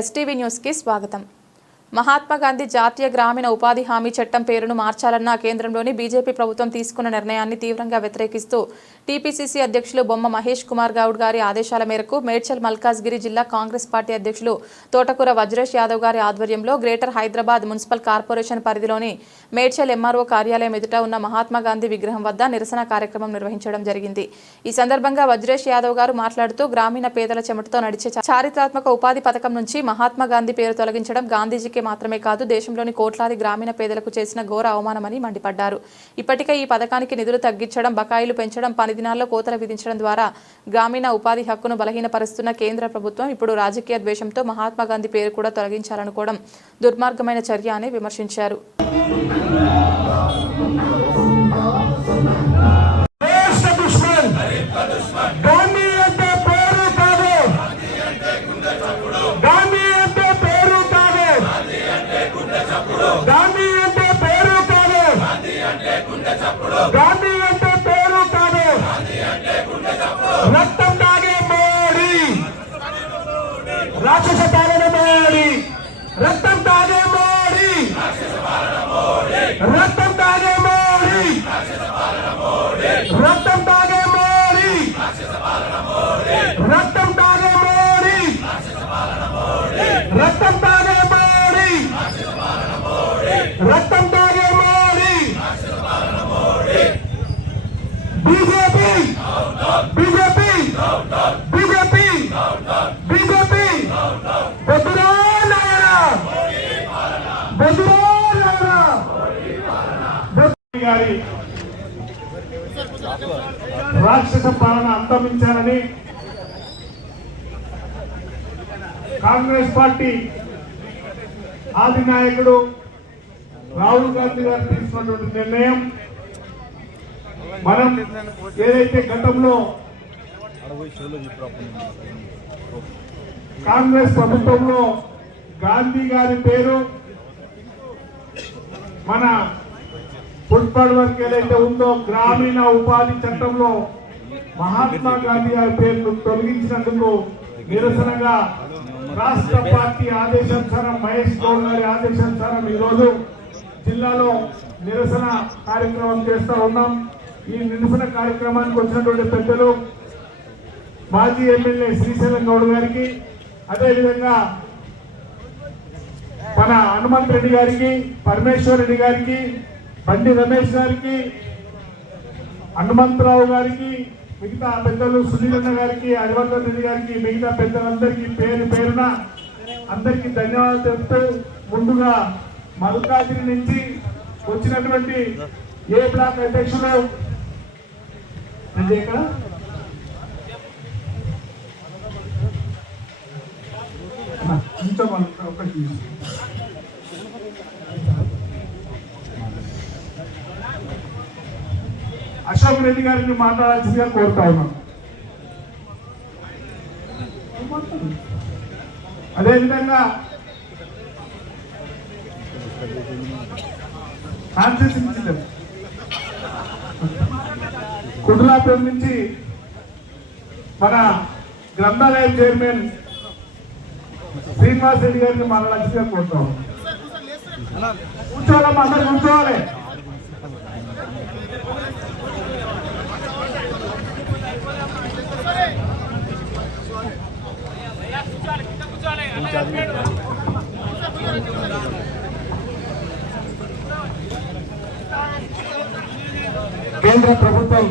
STV న్యూస్కి స్వాగతం. మహాత్మా గాంధీ జాతీయ గ్రామీణ ఉపాధి హామీ చట్టం పేరును మార్చాలన్న కేంద్రంలోని బీజేపీ ప్రభుత్వం తీసుకున్న నిర్ణయాన్ని తీవ్రంగా వ్యతిరేకిస్తూ టీపీసీసీ అధ్యక్షులు బొమ్మ మహేష్ కుమార్ గౌడ్ గారి ఆదేశాల మేరకు మేడ్చల్ మల్కాజ్గిరి జిల్లా కాంగ్రెస్ పార్టీ అధ్యక్షులు తోటకూర వజ్రేష్ యాదవ్ గారి ఆధ్వర్యంలో గ్రేటర్ హైదరాబాద్ మున్సిపల్ కార్పొరేషన్ పరిధిలోని మేడ్చల్ ఎంఆర్ఓ కార్యాలయం ఎదుట ఉన్న మహాత్మా గాంధీ విగ్రహం వద్ద నిరసన కార్యక్రమం నిర్వహించడం జరిగింది. ఈ సందర్భంగా వజ్రేష్ యాదవ్ గారు మాట్లాడుతూ గ్రామీణ పేదల చెమటతో నడిచే చారిత్రాత్మక ఉపాధి పథకం నుంచి మహాత్మా గాంధీ పేరు తొలగించడం గాంధీజీకి మాత్రమే కాదు దేశంలోని కోట్లాది గ్రామీణ పేదలకు చేసిన ఘోర అవమానమని మండిపడ్డారు. ఇప్పటికే ఈ పథకానికి నిధులు తగ్గించడం, బకాయిలు పెంచడం, పని దినాల్లో కోతలు విధించడం ద్వారా గ్రామీణ ఉపాధి హక్కును బలహీనపరుస్తున్న కేంద్ర ప్రభుత్వం ఇప్పుడు రాజకీయ ద్వేషంతో మహాత్మా గాంధీ పేరు కూడా తొలగించాలనుకోవడం దుర్మార్గమైన చర్య అని విమర్శించారు. గాంధీ అంటే పేరు కాదు, రక్తం తాగే మోడీ, రాక్షస పాలన మోడీ, రక్తం తాగే మోడీ, రక్తం తాగే మోడీ, రక్తం తాగే మోడీ, రక్తం తాగే మోడీ, రక్తం తాగే మోడీ, రక్తం తాగే Modi. BJP BJP BJP BJP గారి రాక్షస పాలన అంతమించాలని కాంగ్రెస్ పార్టీ ఆది నాయకుడు రాహుల్ గాంధీ గారు తీసుకున్నటువంటి నిర్ణయం మనం ఏదైతే గతంలో కాంగ్రెస్ ప్రభుత్వంలో గాంధీ గారి పేరు మన ఫుట్బాల్ వర్క్ ఏదైతే ఉందో గ్రామీణ ఉపాధి చట్టంలో మహాత్మా గాంధీ గారి పేరును తొలగించినందుకు నిరసనగా రాష్ట్ర పార్టీ ఆదేశానుసారం మహేష్ గౌడ్ గారి ఆదేశానుసారం ఈరోజు జిల్లాలో నిరసన కార్యక్రమం చేస్తూ ఉన్నాం. ఈ నిరసన కార్యక్రమానికి వచ్చినటువంటి పెద్దలు మాజీ ఎమ్మెల్యే శ్రీశైలం గౌడ్ గారికి, అదేవిధంగా మన హనుమంత్ రెడ్డి గారికి, పరమేశ్వర్ రెడ్డి గారికి, బండి రమేష్ గారికి, హనుమంతరావు గారికి, మిగతా పెద్దలు సునీలన్న గారికి, హరివర్ధన్ రెడ్డి గారికి, మిగతా పెద్దలందరికీ పేరు పేరున అందరికీ ధన్యవాదాలు తెలుపుతూ ముందుగా మల్కాజిరి నుంచి వచ్చినటువంటి ఏ బ్లాక్ అధ్యక్షులు అశోక్ రెడ్డి గారిని మాట్లాడాల్సిందిగా కోరుతా ఉన్నాను. అదేవిధంగా కుడ్లాపూర్ నుంచి మన గ్రంథాలయం చైర్మన్ శ్రీనివాస్ రెడ్డి గారిని మాట్లాడాల్సిందిగా కోరుతాం. కూర్చోవాలమ్మా, అందరు కూర్చోవాలి. కేంద్ర ప్రభుత్వం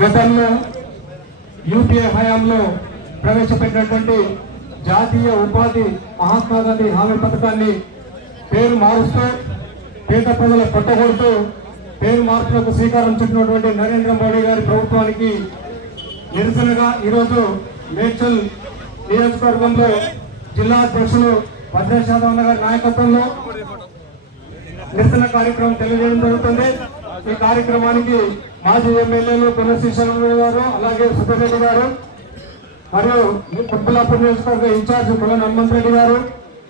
గతంలో యూపీఏ హయాంలో ప్రవేశపెట్టినటువంటి జాతీయ ఉపాధి మహాత్మా గాంధీ హామీ పథకాన్ని పేరు మారుస్తూ పేద ప్రజల పట్టగొడుతూ పేరు మార్పులకు శ్రీకారం చుట్టినటువంటి నరేంద్ర మోడీ గారి ప్రభుత్వానికి నిరసనగా ఈరోజు మేడ్చల్ నియోజకవర్గంలో జిల్లా అధ్యక్షులు వజ్రేష్ యాదవ్ గారి నాయకత్వంలో నిరసన కార్యక్రమం తెలియజేయడం జరుగుతుంది. ఈ కార్యక్రమానికి మాజీ ఎమ్మెల్యేలు శ్రీశైలం గారు, అలాగే సుబ్బారెడ్డి గారు, మరియు కుప్పలాపూర్ నియోజకవర్గ ఇన్ఛార్జ్ కొలను హనుమంత్ రెడ్డి గారు,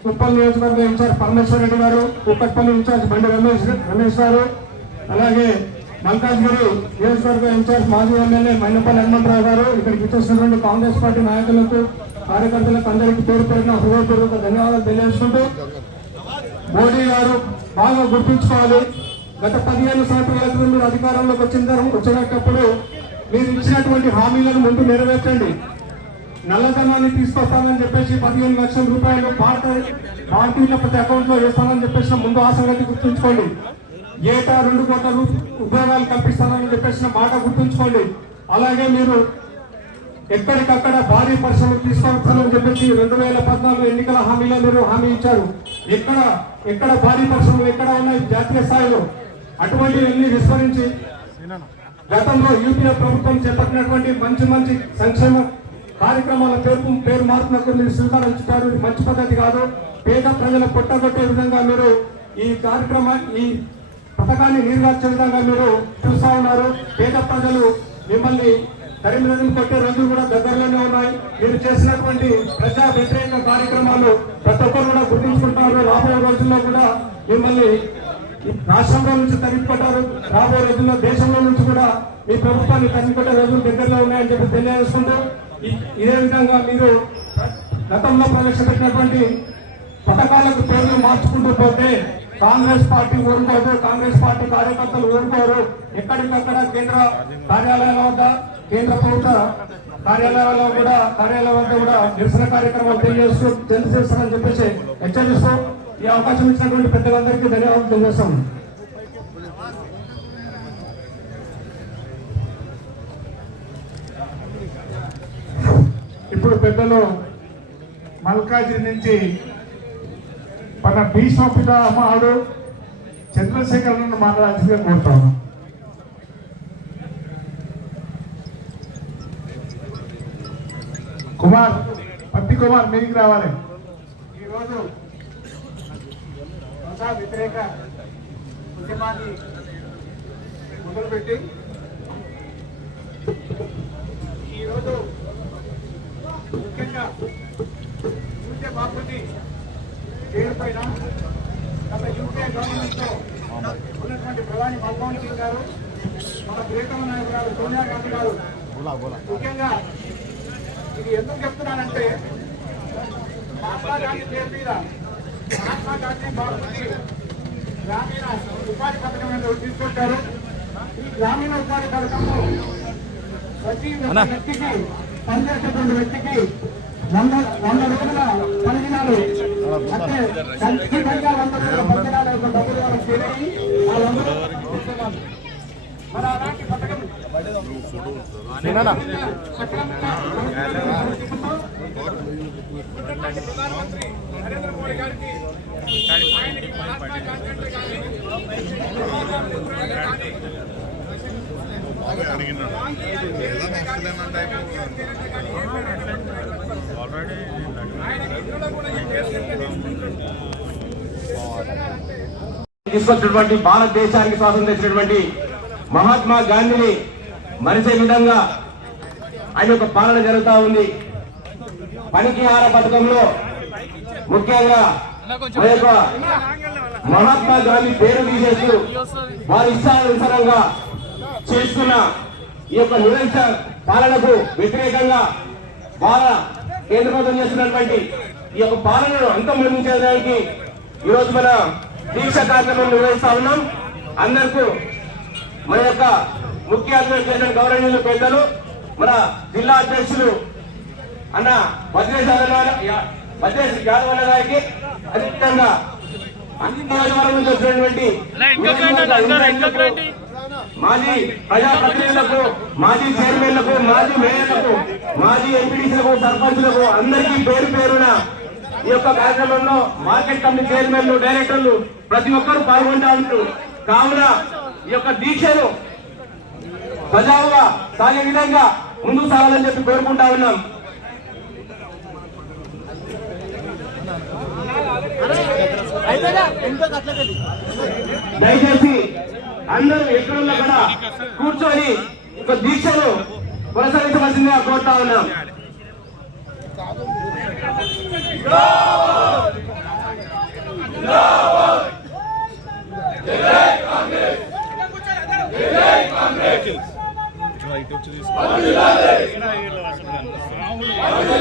కుప్పల్ నియోజకవర్గ ఇన్ఛార్జ్ పరమేశ్వర్ రెడ్డి గారు, కుక్కట్పల్లి ఇన్ఛార్జ్ బండి రమేష్ గారు, అలాగే మల్కాజ్గిరి నియోజకవర్గ ఇన్ఛార్జ్ మాజీ ఎమ్మెల్యే మైనపల్లి హనుమంతరావు గారు, ఇక్కడికి వచ్చేసినటువంటి కాంగ్రెస్ పార్టీ నాయకులకు కార్యకర్తలకు అందరికీ పేరు పేరున హృదయపూర్వక ధన్యవాదాలు తెలియజేసుకుంటూ మోడీ గారు బాగా గుర్తుంచుకోవాలి. గత 15 సంవత్సరాల క్రితం మీరు అధికారంలోకి వచ్చినప్పుడు మీరు ఇచ్చినటువంటి హామీలను ముందు నెరవేర్చండి. నల్లధనాన్ని తీసుకొస్తామని చెప్పేసి 15 లక్షల రూపాయలు భారతీయుల ప్రతి అకౌంట్ లో వేస్తామని చెప్పేసిన ముందు ఆ సంగతి గుర్తుంచుకోండి. ఏటా 2 కోట్ల ఉద్యోగాలు కల్పిస్తామని చెప్పేసిన మాట గుర్తుంచుకోండి. అలాగే మీరు ఎక్కడికక్కడ భారీ పరిశ్రమలు తీసుకొస్తామని చెప్పేసి 2014 ఎన్నికల హామీలో మీరు హామీ ఇచ్చారు. ఎక్కడ భారీ పరిశ్రమలు ఎక్కడ ఉన్నాయి జాతీయ స్థాయిలో, అటువంటివన్నీ విస్మరించి గతంలో యూపీఏ ప్రభుత్వం చేపట్టినటువంటి మంచి సంక్షేమ కార్యక్రమాల పేరు మార్పునకు మీరు శ్రీకారం చుట్టారు. ఇది మంచి పద్ధతి కాదు. పేద ప్రజల పొట్టగొట్టే విధంగా మీరు ఈ పథకాన్ని నిర్వహించే విధంగా మీరు చూస్తా ఉన్నారు. పేద ప్రజలు మిమ్మల్ని తరిమిరని కొట్టే రోజులు కూడా దగ్గరలోనే ఉన్నాయి. మీరు చేసినటువంటి ప్రజా వ్యతిరేక కార్యక్రమాలు ప్రతి ఒక్కరు కూడా గుర్తించుకుంటారు. రాబోయే రోజుల్లో కూడా మిమ్మల్ని రాష్ట్రంలో నుంచి తరిమికొట్టారు. రాబోయే రోజుల్లో దేశంలో నుంచి కూడా మీ ప్రభుత్వాన్ని తరిమికొట్టే రోజులు దగ్గరలో ఉన్నాయని చెప్పి తెలియజేసుకుంటూ ఇదే విధంగా మీరు గతంలో ప్రవేశపెట్టినటువంటి పథకాలకు పేర్లు మార్చుకుంటూ పోతే కాంగ్రెస్ పార్టీ ఊరుకోదు. కాంగ్రెస్ పార్టీ కార్యకర్తలు ఊరుకోరు. ఎక్కడికక్కడ కేంద్ర కార్యాలయాల వద్ద, కేంద్ర ప్రభుత్వ కార్యాలయాల వద్ద కూడా నిరసన కార్యక్రమాలు తెలియజేస్తామని చెప్పేసి హెచ్చరిస్తూ ఈ అవకాశం ఇచ్చినటువంటి పెద్దలందరికీ ధన్యవాదాలు తెలియజేస్తాం. ఇప్పుడు పెద్దలు మల్కాజిరి నుంచి మన భీష్మ పితామహుడు చంద్రశేఖరను మాట్లాడాల్సిందిగా కోరుతాను. పత్తి కుమార్ మీదికి రావాలి. ఈరోజు ప్రజా వ్యతిరేక ఉద్యమాన్ని మొదలుపెట్టి ఈరోజు ముఖ్యంగా యూపీఏ బాబుని పేరు పైన గత యూపీఏ గవర్నమెంట్ లో ఉన్నటువంటి ప్రధాని మన్మోహన్ సింగ్ గారు, మన ప్రియతమ నాయకుడు గారు సోనియా గాంధీ గారు ముఖ్యంగా ఇది ఎందుకు చెప్తున్నానంటే మహాత్మా గాంధీ పేరు మీద మహాత్మా గాంధీ బాబుని గ్రామీణ ఉపాధి పథకం తీసుకొచ్చారు. ఈ గ్రామీణ ఉపాధి పథకంలో ప్రతి వ్యక్తికి పనిచేసేటువంటి వ్యక్తికి 100 రోజుల పని దినాలు అంటే ఖచ్చితంగా 100 రోజుల పని దినాల యొక్క డబ్బులు వాళ్ళకి తెలియ ఆ 100 రోజులు మరి అలాంటి పథకం ప్రధానమంత్రి నరేంద్ర మోడీ గారికి తీసుకొచ్చినటువంటి భారతదేశానికి స్వాతంత్రం తెచ్చినటువంటి మహాత్మా గాంధీని మరిసే విధంగా ఆయన యొక్క పాలన జరుగుతూ ఉంది. పనికి ఆహార పథకంలో ముఖ్యంగా మహాత్మా గాంధీ పేరు తీసేస్తూ వారి ఇష్టానుసారంగా చేస్తున్న ఈ యొక్క నిరంతర పాలనకు వ్యతిరేకంగా కేంద్ర ప్రభుత్వం చేస్తున్నటువంటి ఈ యొక్క పాలనను అంతమొందించడానికి ఈరోజు మన దీక్ష కార్యక్రమం నిర్వహిస్తా ఉన్నాం. అందరికీ మన యొక్క ముఖ్య అతిథులు గౌరవనీయులు పెద్దలు మన జిల్లా అధ్యక్షులు అన్న భద్రేష్ యాదవ్ గారికి అదేవిధంగా అన్ని నియోజకవర్గం నుంచి వచ్చినటువంటి మాజీ ప్రజాప్రతినిధులకు, మాజీ చైర్మన్లకు, మాజీ మేయర్లకు, మాజీ ఎంపీడీసీలకు, సర్పంచులకు అందరికీ పేరు పేరున ఈ యొక్క కార్యక్రమంలో మార్కెట్ కమిటీ చైర్మన్లు, డైరెక్టర్లు ప్రతి ఒక్కరూ పాల్గొంటా ఉంటారు. కావున ఈ యొక్క దీక్షను సజావుగా సాగే విధంగా ముందుకు సాగాలని చెప్పి కోరుకుంటా ఉన్నాం. దయచేసి అందరూ ఎక్కడున్నా కూడా కూర్చొని ఒక దీక్షను కొనసాగించవలసిందిగా కోరుతా ఉన్నాం. జై కాంగ్రెస్